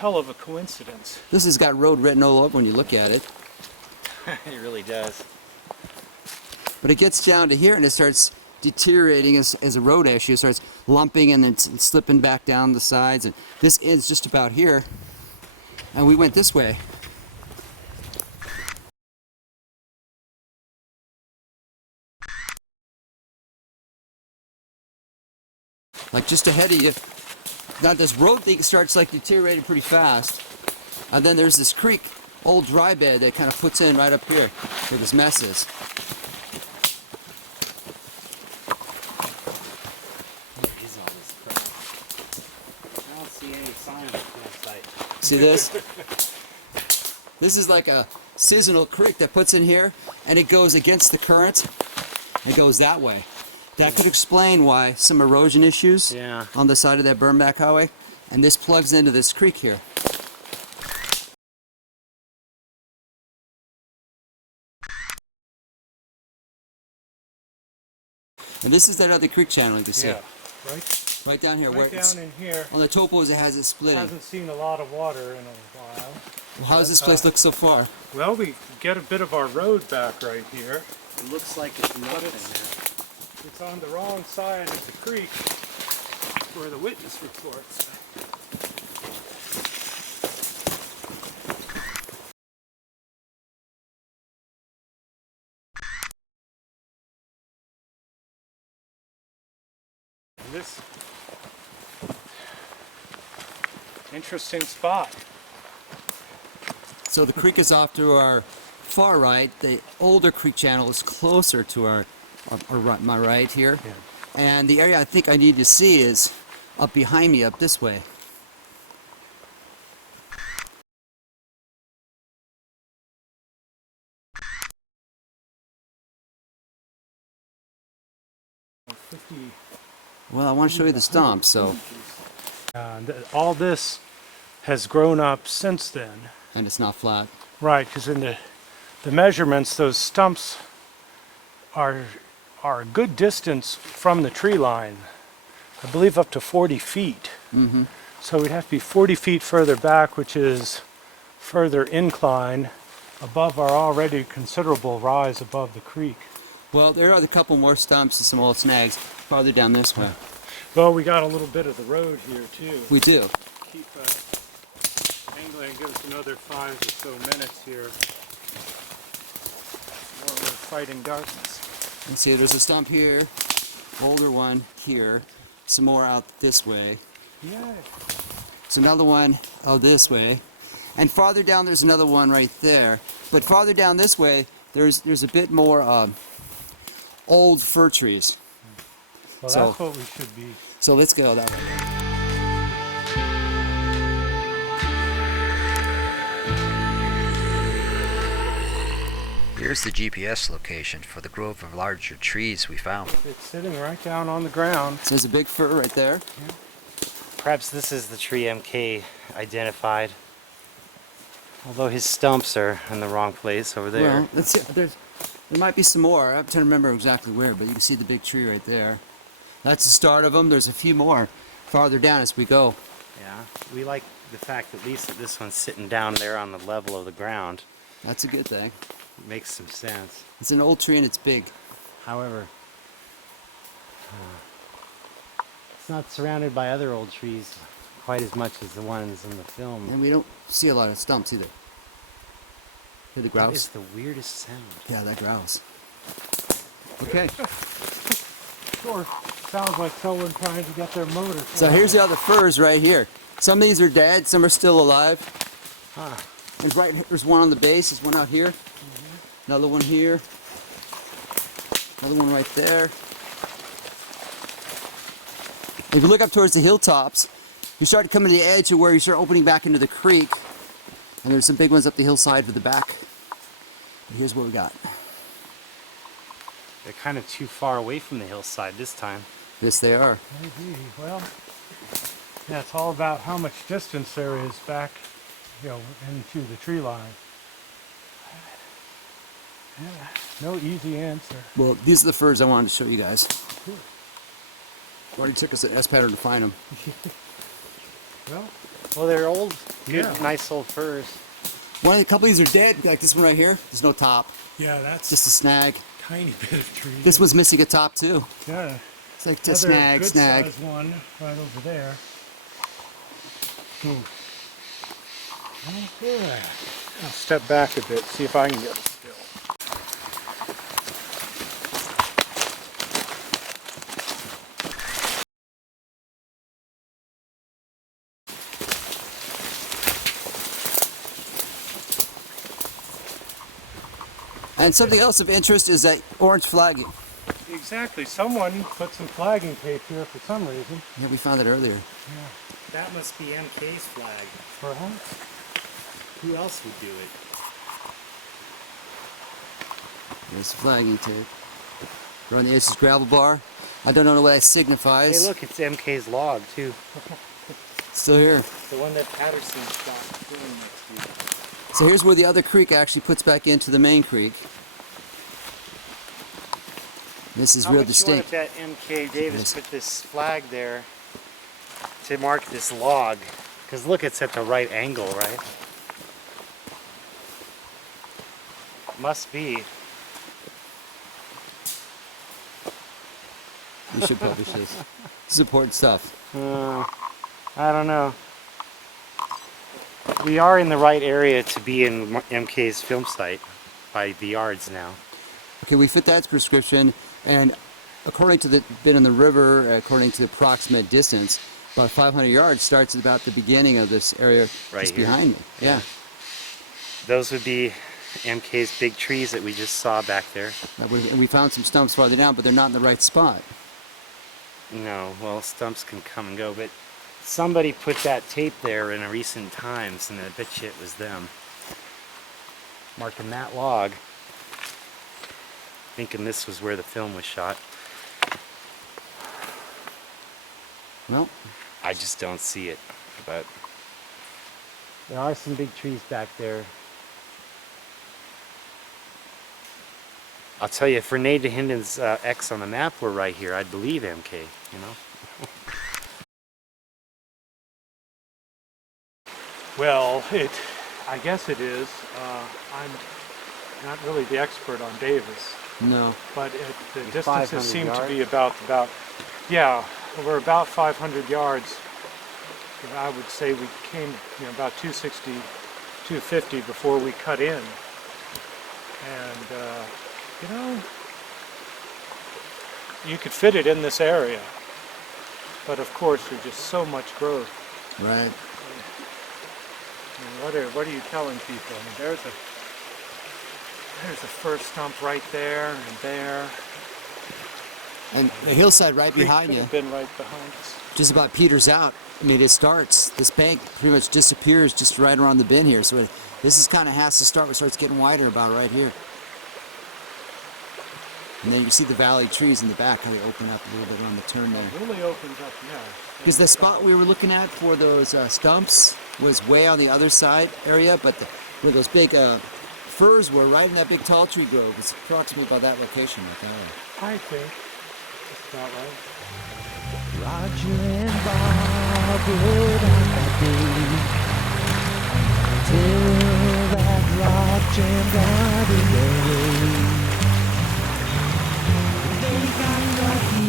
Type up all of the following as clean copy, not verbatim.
hell of a coincidence. This has got road written all over when you look at it. It really does. But it gets down to here and it starts deteriorating as a road issue. It starts lumping and then slipping back down the sides. And this ends just about here. And we went this way. Like just ahead of you. Now this road thing starts like deteriorating pretty fast. And then there's this creek, old dry bed that kind of puts in right up here where this mess is. I don't see any sign of a campsite. See this? This is like a seasonal creek that puts in here and it goes against the current. It goes that way. That could explain why some erosion issues on the side of that burn back highway. And this plugs into this creek here. And this is that other creek channel you can see. Yeah, Right down here. right down in here. On the topos it has it splitting. Hasn't seen a lot of water in a while. Well, how does this place look so far? Well, we get a bit of our road back right here. It looks like it's nothing. It's on the wrong side of the creek where the witness reports. And this interesting spot. So the creek is off to our far right. The older creek channel is closer to our my right here. Yeah. And the area I think I need to see is up behind me, up this way. Well, I want to show you the stump, so. All this has grown up since then. And it's not flat. Right, because in the measurements, those stumps are a good distance from the tree line. I believe up to 40 feet. Mm-hmm. So we'd have to be 40 feet further back, which is further incline above our already considerable rise above the creek. Well, there are a couple more stumps and some old snags farther down this way. Well, we got a little bit of the road here too. We do. Keep angling, give us another 5 or so minutes here while we're fighting darkness. Let's see, there's a stump here, older one here, some more out this way. Yeah. There's another one out this way. And farther down there's another one right there. But farther down this way, there's a bit more old fir trees. Well, So- that's what we should be. So let's go that way. Here's the GPS location for the grove of larger trees we found. It's sitting right down on the ground. So there's a big fir right there. Perhaps this is the tree MK identified. Although his stumps are in the wrong place over there. Well, let's see. There might be some more. I'm trying to remember exactly where, but you can see the big tree right there. That's the start of them. There's a few more farther down as we go. Yeah, we like the fact at least that this one's sitting down there on the level of the ground. That's a good thing. It makes some sense. It's an old tree and it's big. However, it's not surrounded by other old trees quite as much as the ones in the film. And we don't see a lot of stumps either. Hear the That grouse? is the weirdest sound. Yeah, that grouse. Okay. Sure, sounds like someone trying to get their motor. So here's the other firs right here. Some of these are dead, some are still alive. There's one on the base, there's one out here. Another one here. Another one right there. If you look up towards the hilltops, you start to come to the edge of where you start opening back into the creek. And there's some big ones up the hillside for the back. But here's what we got. They're kind of too far away from the hillside this time. Yes, they are. Maybe. Well, yeah, it's all about how much distance there is back, into the tree line. Yeah, no easy answer. Well, these are the firs I wanted to show you guys. Already took us an S pattern to find them. Well, Well, they're old, good, Yeah. nice old firs. A couple of these are dead, like this one right here. There's no top, Yeah, that's just a snag. tiny bit of tree. This one's missing a top too. Yeah. It's like a Another snag, good snag. size one right over there. Oh, good. I'll step back a bit, see if I can get it still. And something else of interest is that orange flagging. Exactly. Someone put some flagging tape here for some reason. Yeah, we found it earlier. That must be MK's flag. Perhaps. Who else would do it? There's flagging tape. Around the edge is gravel bar. I don't know what that signifies. Hey, look, it's MK's log, too. Still here. The one that Patterson shot doing next to. So here's where the other creek actually puts back into the main creek. This is How real much distinct. you want that MK Davis Yes. put this flag there to mark this log? Because look, it's at the right angle, right? Must be. We should publish this. This is important stuff. I don't know. We are in the right area to be in MK's film site by the yards now. Okay, we fit that prescription, and according to the bit in the river, according to the approximate distance, about 500 yards starts at about the beginning of this area Right just here. behind me. Yeah. Those would be MK's big trees that we just saw back there. And we found some stumps farther down, but they're not in the right spot. No, well, stumps can come and go, but somebody put that tape there in recent times, and I bet you it was them. Marking that log, thinking this was where the film was shot. Well, I just don't see it, but there are some big trees back there. I'll tell you, if Renee DeHinden's X on the map were right here, I'd believe MK, you know? Well, I guess it is. I'm not really the expert on Davis, no. but the 500 distances seem to yards? be about, yeah, we're about 500 yards. I would say we came, about 260, 250 before we cut in. And, you could fit it in this area. But of course, there's just so much growth. Right. What are you telling people? I mean, there's a first stump right there and there. And the hillside right Creek behind could you have been right behind us. just about peters out. I mean, it starts, this bank pretty much disappears just right around the bend here. So this is kind of has to start, it starts getting wider about right here. And then you see the valley trees in the back, how they open up a little bit around the turn there. It really opens up now. Because the spot we were looking at for those stumps was way on the other side area, but where those big firs were, right in that big tall tree grove, it's approximately by that location right there. I think that's about right. Roger and Bob rode on that day till that rock jammed out away. They got lucky.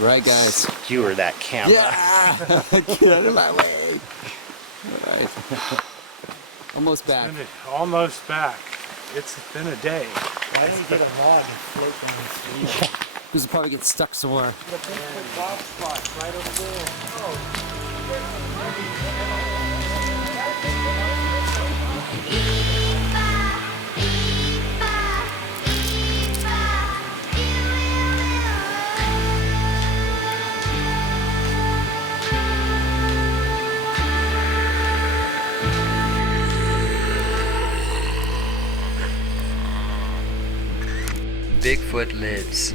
Right, guys? You were that camera. Yeah! Get out of my way! All right. Almost back. Almost back. It's been a day. Why don't you get a log and float down the street? Because it'll probably get stuck somewhere. The big Bob spot right over there. Bigfoot lives.